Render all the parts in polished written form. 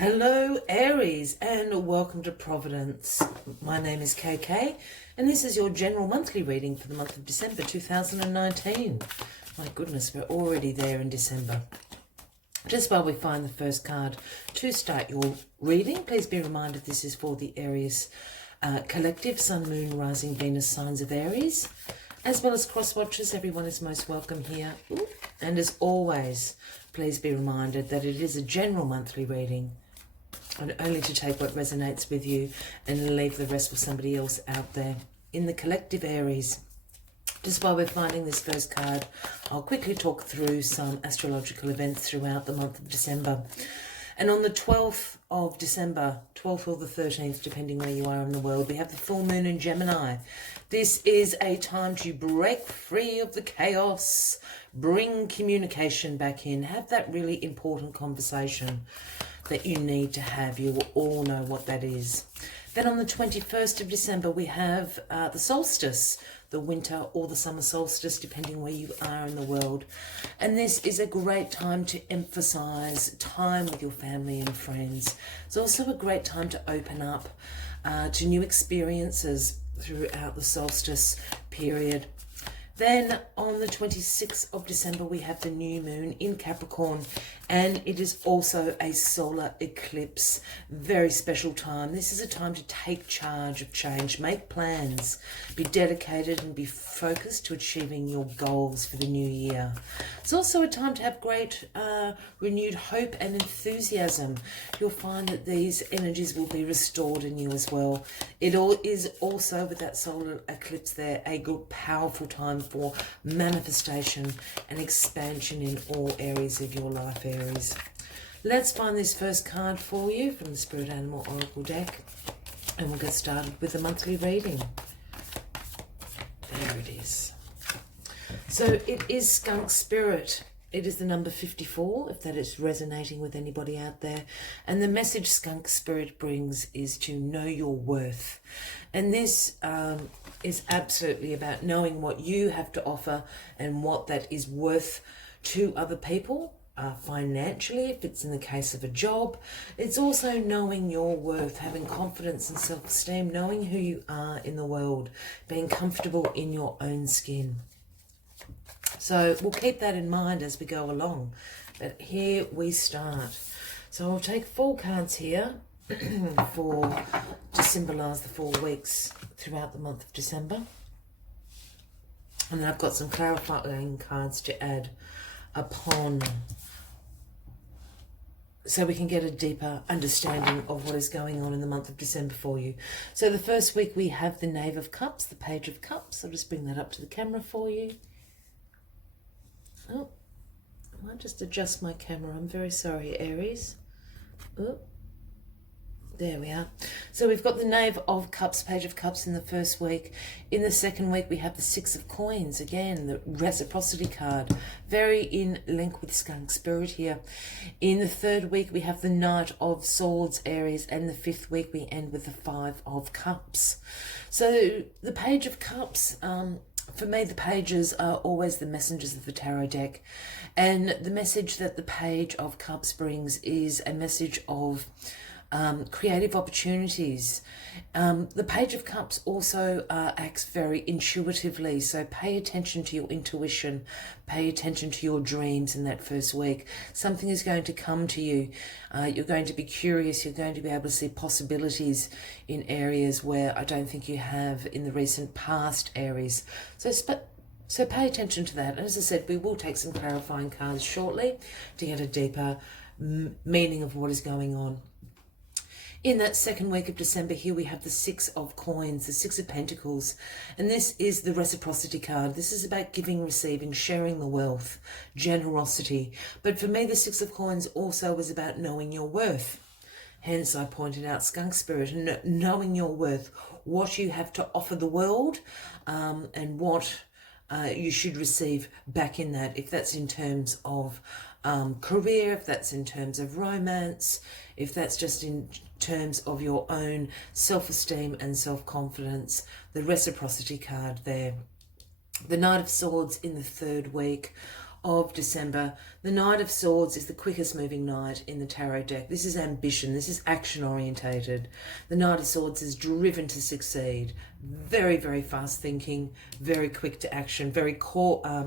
Hello Aries and welcome to Providence. My name is KK and this is your general monthly reading for the month of December 2019. My goodness, we're already there in December. Just while we find the first card to start your reading, please be reminded this is for the Aries collective, Sun, Moon, Rising, Venus signs of Aries. As well as cross watchers, everyone is most welcome here. And as always, please be reminded that it is a general monthly reading and only to take what resonates with you and leave the rest for somebody else out there. In the collective Aries, just while we're finding this first card, I'll quickly talk through some astrological events throughout the month of December. And on the 12th of December, 12th or the 13th, depending where you are in the world, we have the full moon in Gemini. This is a time to break free of the chaos, bring communication back in, have that really important conversation that you need to have. You will all know what that is. Then on the 21st of December, we have the solstice, the winter or the summer solstice, depending where you are in the world. And this is a great time to emphasize time with your family and friends. It's also a great time to open up to new experiences throughout the solstice period. Then on the 26th of December, we have the new moon in Capricorn, and it is also a solar eclipse. Very special time. This is a time to take charge of change, make plans, be dedicated and be focused to achieving your goals for the new year. It's also a time to have great renewed hope and enthusiasm. You'll find that these energies will be restored in you as well. It all is also, with that solar eclipse there, a good powerful time for manifestation and expansion in all areas of your life, Aries. Let's find this first card for you from the Spirit Animal Oracle deck, and we'll get started with the monthly reading. There it is. So it is Skunk Spirit. It is the number 54, if that is resonating with anybody out there. And the message Skunk Spirit brings is to know your worth. And this is absolutely about knowing what you have to offer and what that is worth to other people. Financially, if it's in the case of a job. It's also knowing your worth, having confidence and self-esteem, knowing who you are in the world, being comfortable in your own skin. So we'll keep that in mind as we go along. But here we start. So I'll take 4 cards here to symbolise the 4 weeks throughout the month of December. And then I've got some clarifying cards to add upon, so we can get a deeper understanding of what is going on in the month of December for you. So the first week we have the Knave of Cups, the Page of Cups. I'll just bring that up to the camera for you. Oh, I might just adjust my camera. I'm very sorry, Aries. Oh, there we are. So we've got the Knave of Cups, Page of Cups in the first week. In the second week, we have the Six of Coins. Again, the reciprocity card. Very in link with Skunk Spirit here. In the third week, we have the Knight of Swords, Aries. And the 5th week, we end with the 5 of Cups. So the Page of Cups, for me, the pages are always the messengers of the tarot deck. And the message that the Page of Cups brings is a message of creative opportunities. The Page of Cups also acts very intuitively, so pay attention to your intuition, pay attention to your dreams in that first week. Something is going to come to you. You're going to be curious, you're going to be able to see possibilities in areas where I don't think you have in the recent past, Aries. So pay attention to that. And as I said, we will take some clarifying cards shortly to get a deeper meaning of what is going on. In that second week of December, here we have the 6 of Coins, the 6 of Pentacles, and this is the reciprocity card. This is about giving, receiving, sharing the wealth, generosity. But for me, the 6 of Coins also was about knowing your worth. Hence, I pointed out Skunk Spirit, and knowing your worth, what you have to offer the world, and what you should receive back in that, if that's in terms of career, if that's in terms of romance, if that's just in terms of your own self-esteem and self-confidence. The reciprocity card there. The Knight of Swords in the third week of December. The Knight of Swords is the quickest moving knight in the tarot deck. This is ambition. This is action orientated. The Knight of Swords is driven to succeed. Very, very fast thinking, very quick to action,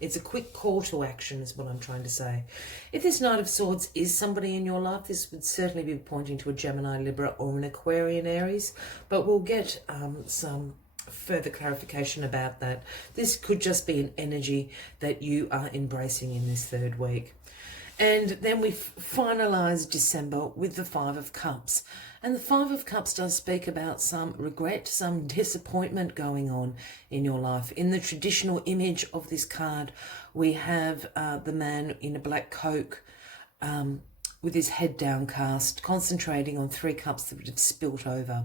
it's a quick call to action is what I'm trying to say. If this Knight of Swords is somebody in your life, this would certainly be pointing to a Gemini, Libra or an Aquarian Aries, but we'll get some further clarification about that. This could just be an energy that you are embracing in this third week. And then we finalise December with the Five of Cups. And the Five of Cups does speak about some regret, some disappointment going on in your life. In the traditional image of this card, we have the man in a black coat with his head downcast, concentrating on 3 cups that have spilt over.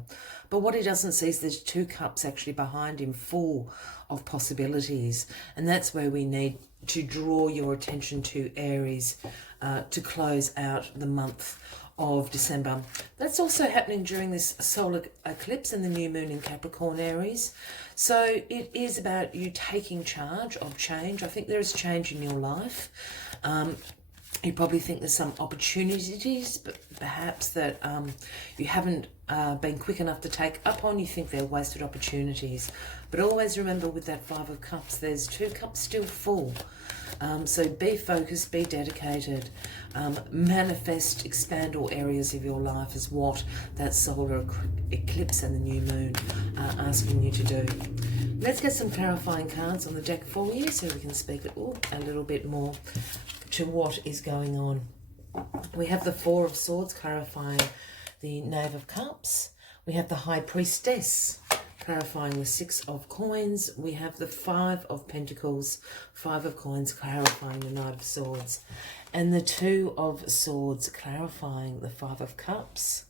But what he doesn't see is there's 2 cups actually behind him full of possibilities. And that's where we need to draw your attention to, Aries, to close out the month of December. That's also happening during this solar eclipse and the new moon in Capricorn, Aries. So it is about you taking charge of change. I think there is change in your life. You probably think there's some opportunities, but perhaps that you haven't been quick enough to take up on. You think they're wasted opportunities. But always remember, with that Five of Cups, there's 2 cups still full. So be focused, be dedicated, manifest, expand all areas of your life is what that solar eclipse and the new moon are asking you to do. Let's get some clarifying cards on the deck for you so we can speak a little bit more to what is going on. We have the Four of Swords clarifying the Knave of Cups. We have the High Priestess clarifying the 6 of Coins. We have the 5 of Pentacles, 5 of Coins clarifying the Knight of Swords, and the 2 of Swords clarifying the 5 of Cups.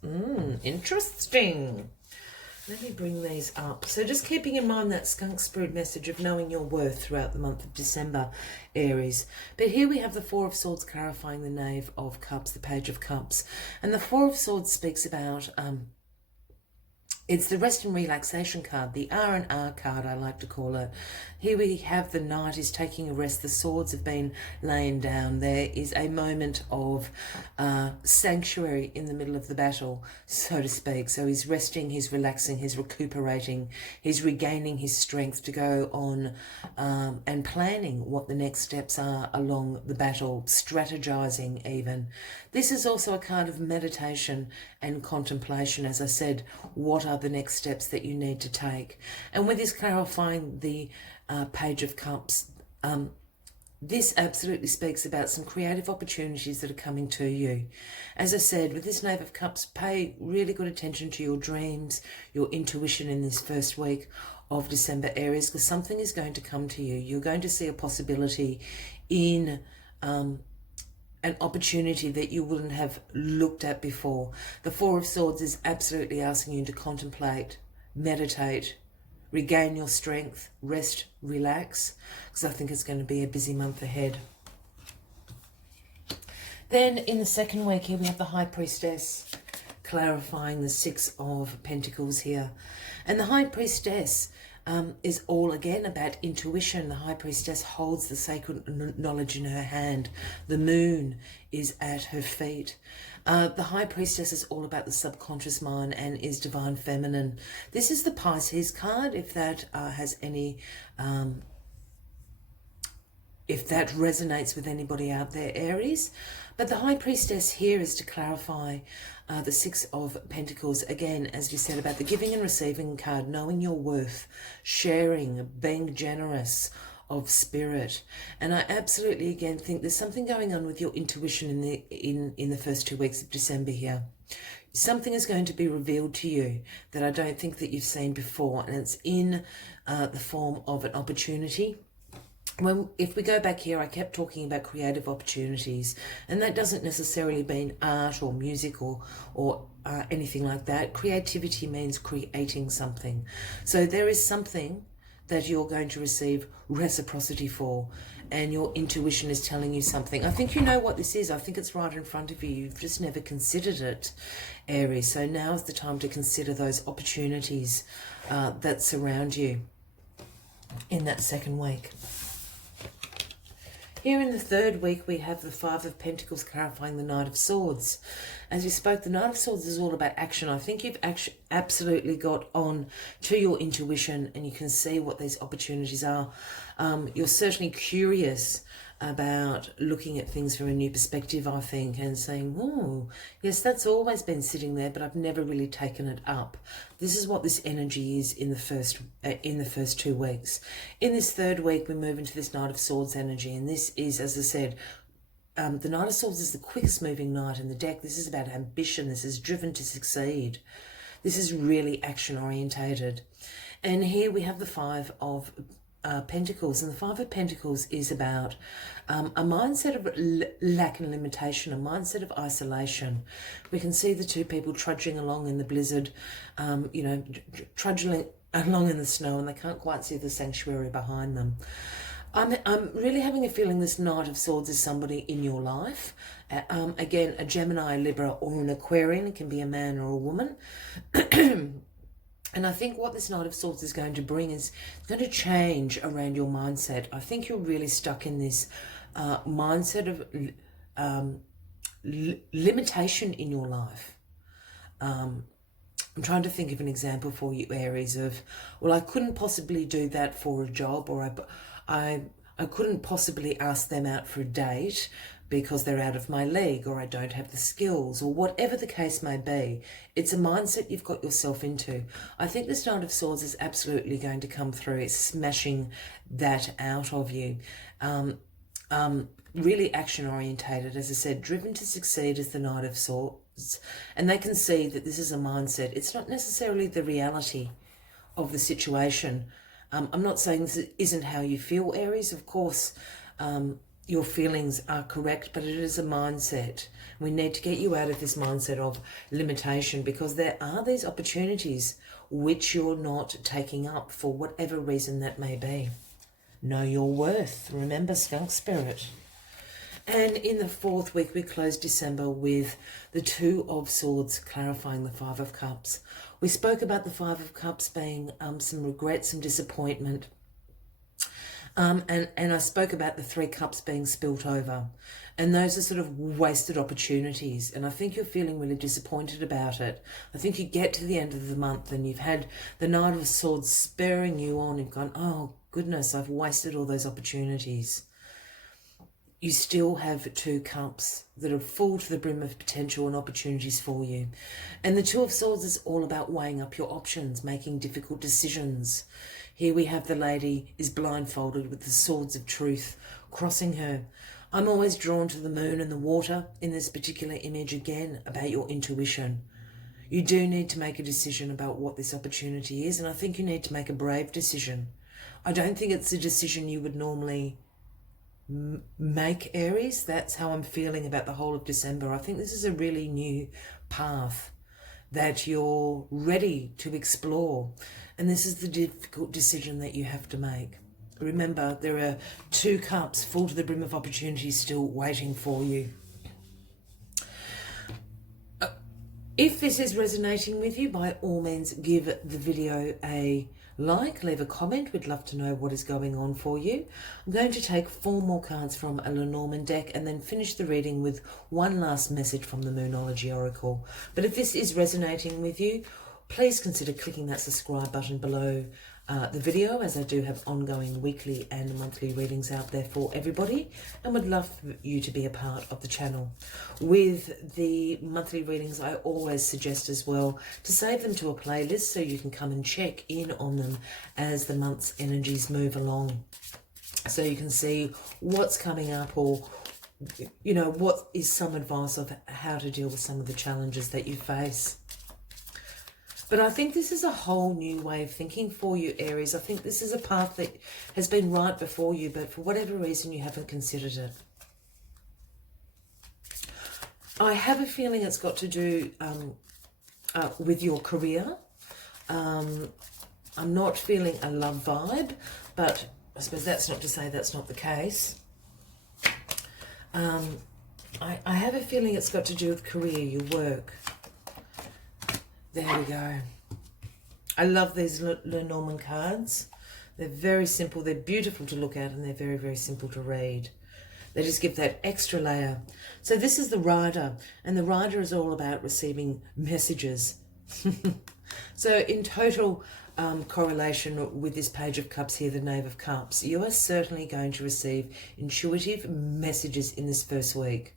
Interesting. Let me bring these up. So just keeping in mind that skunk spirit message of knowing your worth throughout the month of December, Aries. But here we have the Four of Swords clarifying the Knave of Cups, the Page of Cups. And the Four of Swords speaks about, it's the rest and relaxation card, the R&R card, I like to call it. Here we have the Knight is taking a rest. The swords have been laying down. There is a moment of sanctuary in the middle of the battle, so to speak. So he's resting, he's relaxing, he's recuperating, he's regaining his strength to go on and planning what the next steps are along the battle, strategizing even. This is also a card of meditation and contemplation. As I said, what are the next steps that you need to take? And with this clarifying the Page of Cups, this absolutely speaks about some creative opportunities that are coming to you. As I said, with this Knave of Cups, pay really good attention to your dreams, your intuition in this first week of December, Aries, because something is going to come to you. You're going to see a possibility in an opportunity that you wouldn't have looked at before. The Four of Swords is absolutely asking you to contemplate, meditate, regain your strength, rest, relax, because I think it's going to be a busy month ahead. Then in the second week here we have the High Priestess clarifying the 6 of Pentacles here. And the High Priestess is all again about intuition. The High Priestess holds the sacred knowledge in her hand. The moon is at her feet. The High Priestess is all about the subconscious mind and is divine feminine. This is the Pisces card, if that has any, if that resonates with anybody out there, Aries. But the High Priestess here is to clarify the 6 of Pentacles, again, as you said, about the giving and receiving card, knowing your worth, sharing, being generous of spirit. And I absolutely, again, think there's something going on with your intuition in the first 2 weeks of December here. Something is going to be revealed to you that I don't think that you've seen before, and it's in the form of an opportunity. If we go back here, I kept talking about creative opportunities, and that doesn't necessarily mean art or music or anything like that. Creativity means creating something. So there is something that you're going to receive reciprocity for, and your intuition is telling you something. I think you know what this is. I think it's right in front of you. You've just never considered it, Aries. So now is the time to consider those opportunities that surround you in that second week. Here in the third week, we have the Five of Pentacles clarifying the Knight of Swords. As we spoke, the Knight of Swords is all about action. I think you've absolutely got on to your intuition and you can see what these opportunities are. You're certainly curious about looking at things from a new perspective, I think, and saying, oh, yes, that's always been sitting there, but I've never really taken it up. This is what this energy is in the first 2 weeks. In this third week, we move into this Knight of Swords energy, and this is, as I said, the Knight of Swords is the quickest moving knight in the deck. This is about ambition. This is driven to succeed. This is really action orientated. And here we have the Five of Pentacles, and the Five of Pentacles is about a mindset of lack and limitation, a mindset of isolation. We can see the two people trudging along in the blizzard, you know, trudging along in the snow, and they can't quite see the sanctuary behind them. I'm really having a feeling this Knight of Swords is somebody in your life. Again, a Gemini, Libra, or an Aquarian. It can be a man or a woman. And I think what this Knight of Swords is going to bring is it's going to change around your mindset. I think you're really stuck in this mindset of limitation in your life. I'm trying to think of an example for you, Aries, of, well, I couldn't possibly do that for a job, or I couldn't possibly ask them out for a date because they're out of my league, or I don't have the skills, or whatever the case may be. It's a mindset you've got yourself into. I think this Knight of Swords is absolutely going to come through. It's smashing that out of you. Really action orientated, as I said, driven to succeed is the Knight of Swords. And they can see that this is a mindset. It's not necessarily the reality of the situation. I'm not saying this isn't how you feel, Aries. Of course, your feelings are correct, but it is a mindset. We need to get you out of this mindset of limitation, because there are these opportunities which you're not taking up for whatever reason that may be. Know your worth. Remember, skunk spirit. And in the fourth week, we close December with the Two of Swords clarifying the Five of Cups. We spoke about the Five of Cups being some regret, some disappointment. And I spoke about the Three Cups being spilt over. And those are sort of wasted opportunities. And I think you're feeling really disappointed about it. I think you get to the end of the month and you've had the Knight of Swords spurring you on. You've gone, oh, goodness, I've wasted all those opportunities. You still have two cups that are full to the brim of potential and opportunities for you. And the Two of Swords is all about weighing up your options, making difficult decisions. Here we have the lady is blindfolded with the swords of truth crossing her. I'm always drawn to the moon and the water in this particular image, again, about your intuition. You do need to make a decision about what this opportunity is, and I think you need to make a brave decision. I don't think it's a decision you would normally make, Aries. That's how I'm feeling about the whole of December. I think this is a really new path that you're ready to explore. And this is the difficult decision that you have to make. Remember, there are two cups full to the brim of opportunities still waiting for you. If this is resonating with you, by all means, give the video a like, leave a comment. We'd love to know what is going on for you. I'm going to take 4 more cards from a Lenormand deck and then finish the reading with one last message from the Moonology Oracle. But if this is resonating with you, please consider clicking that subscribe button below the video, as I do have ongoing weekly and monthly readings out there for everybody, and would love for you to be a part of the channel. With the monthly readings, I always suggest as well to save them to a playlist so you can come and check in on them as the month's energies move along, so you can see what's coming up, or you know, what is some advice of how to deal with some of the challenges that you face. But I think this is a whole new way of thinking for you, Aries. I think this is a path that has been right before you, but for whatever reason you haven't considered it. I have a feeling it's got to do with your career. I'm not feeling a love vibe, but I suppose that's not to say that's not the case. I have a feeling it's got to do with career, your work. There we go. I love these Lenormand cards. They're very simple. They're beautiful to look at, and they're very, very simple to read. They just give that extra layer. So this is the rider, and the rider is all about receiving messages. So in total correlation with this Page of Cups here, the Knave of Cups, you are certainly going to receive intuitive messages in this first week.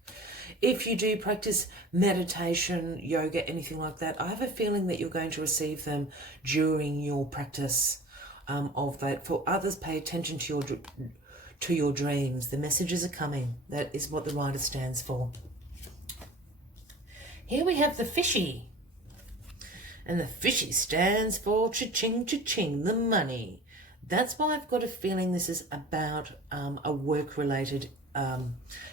If you do practice meditation, yoga, anything like that, I have a feeling that you're going to receive them during your practice of that. For others, pay attention to your dreams. The messages are coming. That is what the rider stands for. Here we have the fishy. And the fishy stands for cha-ching, cha-ching, the money. That's why I've got a feeling this is about a work-related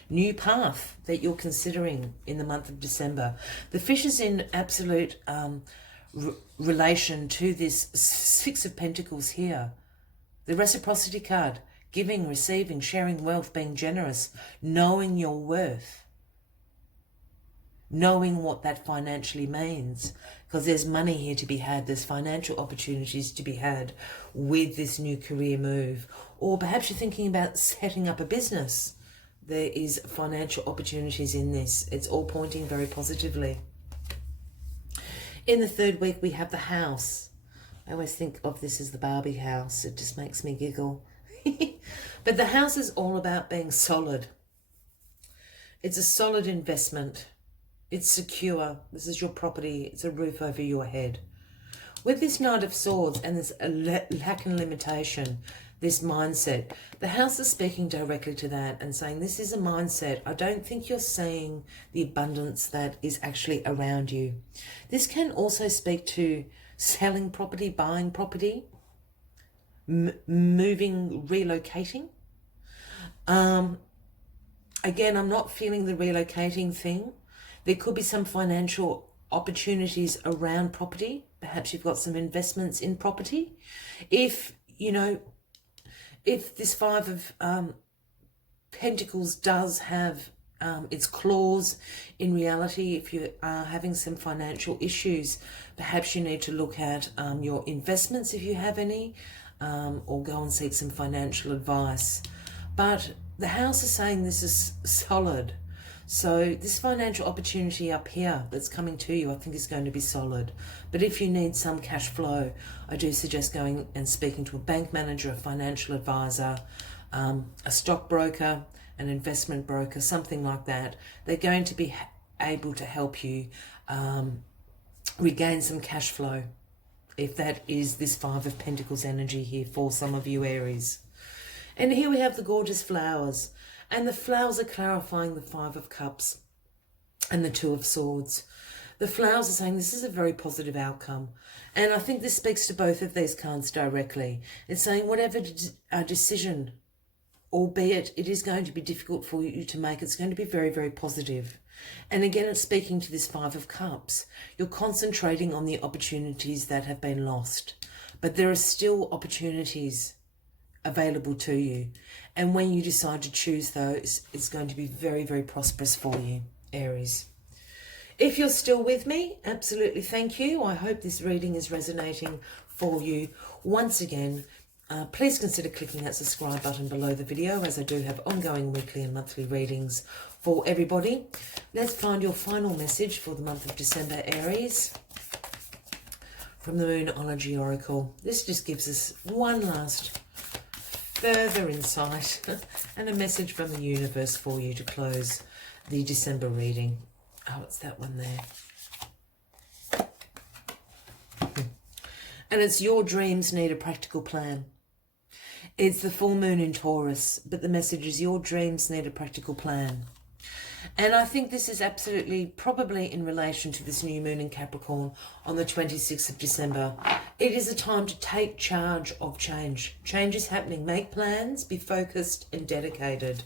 new path that you're considering in the month of December. The fish is in absolute relation to this Six of Pentacles here. The reciprocity card, giving, receiving, sharing wealth, being generous, knowing your worth. Knowing what that financially means, because there's money here to be had, there's financial opportunities to be had with this new career move. Or perhaps you're thinking about setting up a business. There is financial opportunities in this. It's all pointing very positively. In the third week, we have the house. I always think of this as the Barbie house. It just makes me giggle. But the house is all about being solid. It's a solid investment. It's secure. This is your property. It's a roof over your head. With this Knight of Swords and this lack and limitation, this mindset, the house is speaking directly to that and saying this is a mindset. I don't think you're seeing the abundance that is actually around you. This can also speak to selling property, buying property, moving, relocating. Again, I'm not feeling the relocating thing. There could be some financial opportunities around property. Perhaps you've got some investments in property. If this Five of Pentacles does have its claws in reality, if you are having some financial issues, perhaps you need to look at your investments if you have any, or go and seek some financial advice. But the house is saying this is solid. So this financial opportunity up here that's coming to you, I think is going to be solid. But if you need some cash flow, I do suggest going and speaking to a bank manager, a financial advisor, a stockbroker, an investment broker, something like that. They're going to be able to help you regain some cash flow, if that is this Five of Pentacles energy here for some of you Aries. And here we have the gorgeous flowers. And the flowers are clarifying the Five of Cups and the Two of Swords. The flowers are saying this is a very positive outcome. And I think this speaks to both of these cards directly. It's saying whatever decision, albeit it is going to be difficult for you to make, it's going to be very, very positive. And again, it's speaking to this Five of Cups. You're concentrating on the opportunities that have been lost. But there are still opportunities available to you. And when you decide to choose those, it's going to be very, very prosperous for you, Aries. If you're still with me, absolutely thank you. I hope this reading is resonating for you. Once again, please consider clicking that subscribe button below the video, as I do have ongoing weekly and monthly readings for everybody. Let's find your final message for the month of December, Aries, from the Moonology Oracle. This just gives us one last further insight and a message from the universe for you to close the December reading. Oh, it's that one there. And it's your dreams need a practical plan. It's the full moon in Taurus, but the message is your dreams need a practical plan. And I think this is absolutely probably in relation to this new moon in Capricorn on the 26th of December. It is a time to take charge of change. Change is happening. Make plans, be focused and dedicated.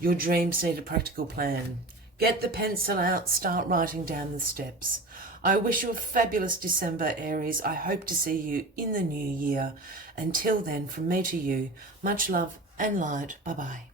Your dreams need a practical plan. Get the pencil out, start writing down the steps. I wish you a fabulous December, Aries. I hope to see you in the new year. Until then, from me to you, much love and light. Bye-bye.